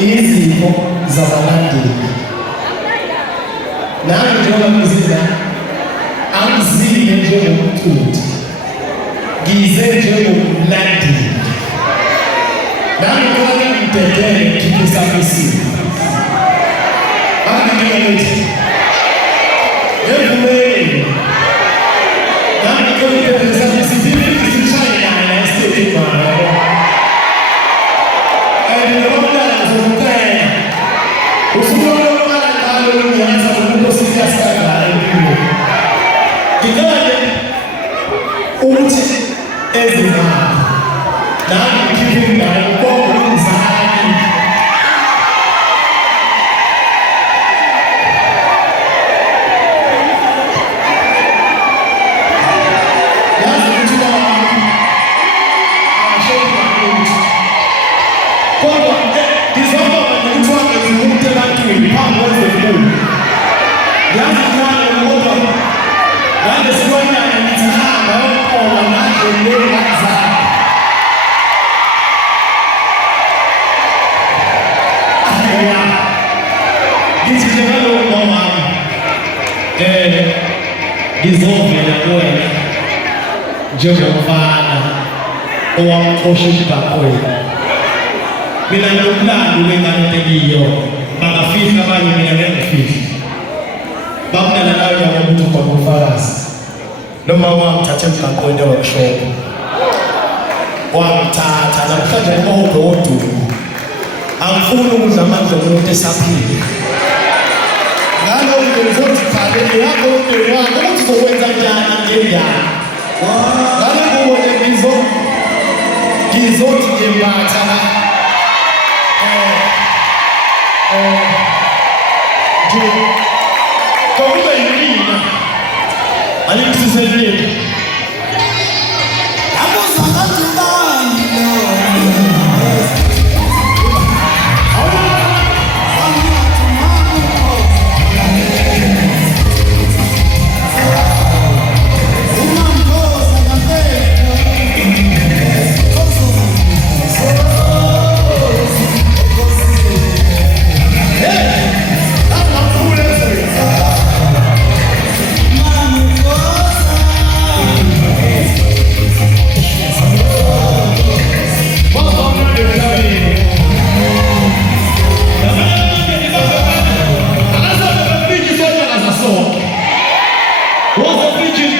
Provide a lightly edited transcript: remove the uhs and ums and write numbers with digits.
izifo zabalandeli nami njengoba ngizizwa angizile njengomculi ngize njengomlandeli nami kona ngidedele ngikhiphe sami isimo angiyelethi ngevumeli nami kona ngidedele sami isimo isishayelana esithethe mara ukuthi ezimali nami ngikhiphe ngayo konke umzali yazi ukuthi wami ashona ukuthi kodwa ngizobona ukuthi wangezimuntu ebantwini phambi kwezemfundo yazi njalo ngoba ngale sibonana ngithi hamba yokhola manje ngezakho ngithi njengalo mama ngizovela kuwena njengomfana owamxosha ibhaqweni mina nomlando wengane engiyo bangafihla abanye mina ngengifihla bamdala nayo yamuntu ngomfakazi noma wamthatha emgaqweni workshop wamthatha namhlanje ngododo angifuni ukudla amandla omuntu esaphila ngalo ngizothi phale yakho umndeni wakho ukuthi uzokwenza njani ngendaba ngalo kubone ngizothi nje matha nje kokube yini alikusizele